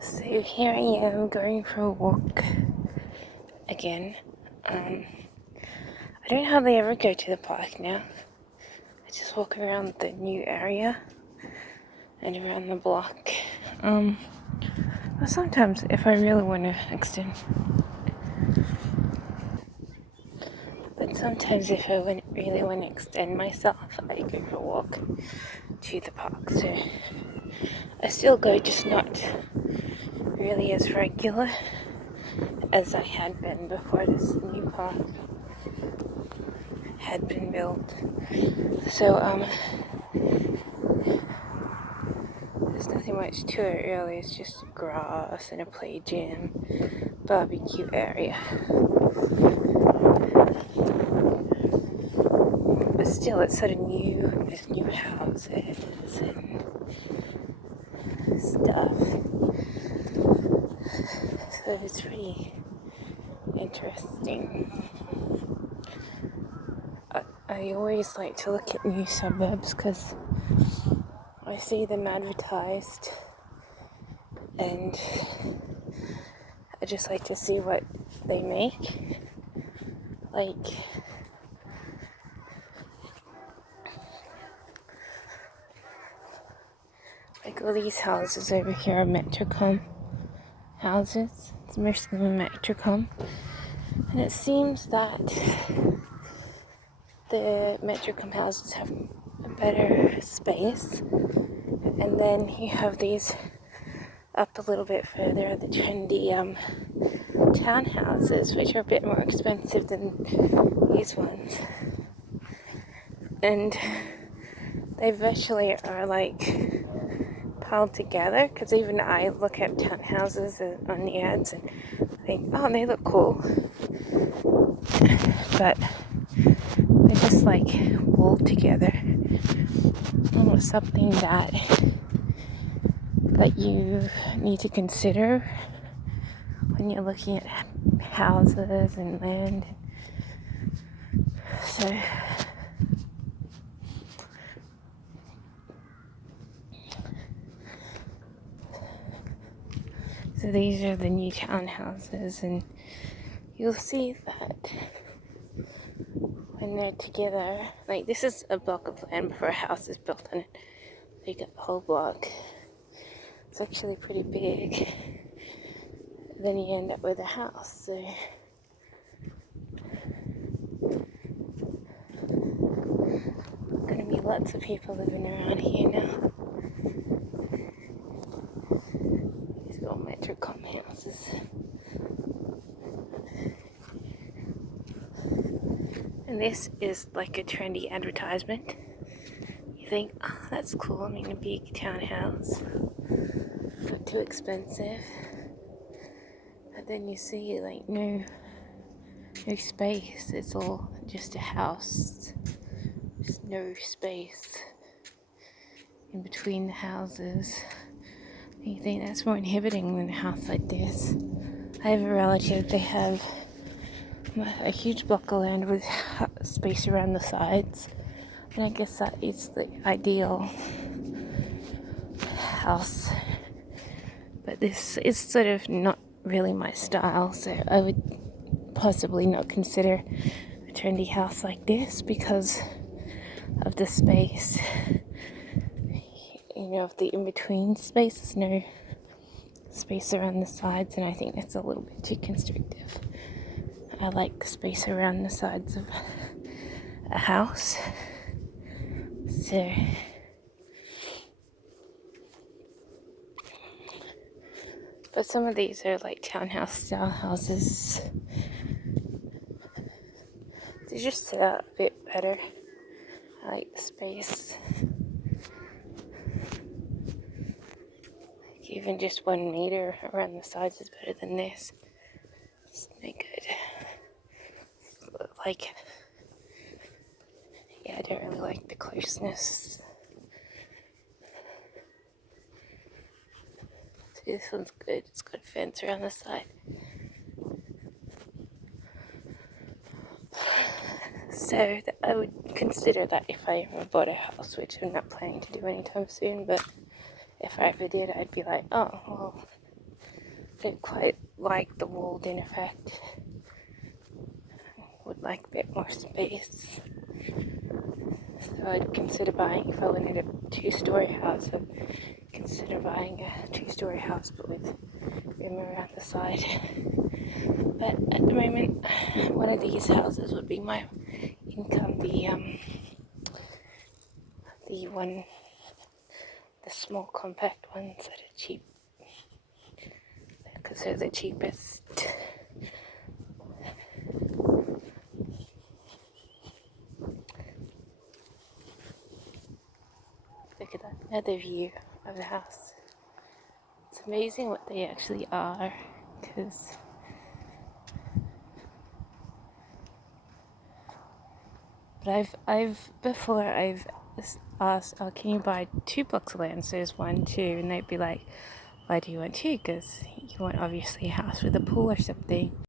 So here I am going for a walk again. I don't hardly ever go to the park now. I just walk around the new area and around the block. But sometimes if I really want to extend, really want to extend myself, I go for a walk to the park. So I still go, just not really as regular as I had been before this new park had been built. So there's nothing much to it really. It's just grass and a play gym, barbecue area. But still, it's sort of new. There's new houses and stuff. So it's pretty interesting. I always like to look at new suburbs because I see them advertised and I just like to see what they make. Like all these houses over here are Metrocom houses. Most of them are Metrocom. And it seems that the Metrocom houses have a better space. And then you have these up a little bit further, the trendy townhouses, which are a bit more expensive than these ones. And they virtually are like piled together, because even I look at townhouses on the ads and think, oh, they look cool. But they're just like walled together. Almost something that you need to consider when you're looking at houses and land. So these are the new townhouses, and you'll see that when they're together, like this is a block of land before a house is built on it. They got the whole block. It's actually pretty big. Then you end up with a house. So gonna be lots of people living around here now. These are all Metrocom houses. And this is like a trendy advertisement. You think, oh, that's cool, I'm in a big townhouse. Not too expensive. But then you see like no space. It's all just a house. There's no space in between the houses. And you think that's more inhibiting than a house like this. I have a relative, they have a huge block of land with space around the sides. And I guess that is the ideal house. But this is sort of not really my style, so I would possibly not consider a trendy house like this because of the space. You know, of the in-between space, there's no space around the sides, and I think that's a little bit too constrictive. I like the space around the sides of a house. So but some of these are like townhouse style houses. They just set out a bit better. I like the space. Like even just 1 meter around the sides is better than this. It's no good. Like, yeah, I don't really like the closeness. See, this one's good. It's got a fence around the side. So I would consider that if I ever bought a house, which I'm not planning to do anytime soon, but if I ever did, I'd be like, oh, well, I don't quite like the walled-in effect. Would like a bit more space. So I'd consider buying, if I wanted a 2-story house, I'd consider buying a 2-story house, but with room around the side. But at the moment, one of these houses would be my income. The small compact ones that are cheap, because they're the cheapest. Look at that, another view of the house. It's amazing what they actually are, because but I've asked, oh, can you buy 2 blocks of land? So there's 1, 2, and they'd be like, why do you want 2? Because you want obviously a house with a pool or something.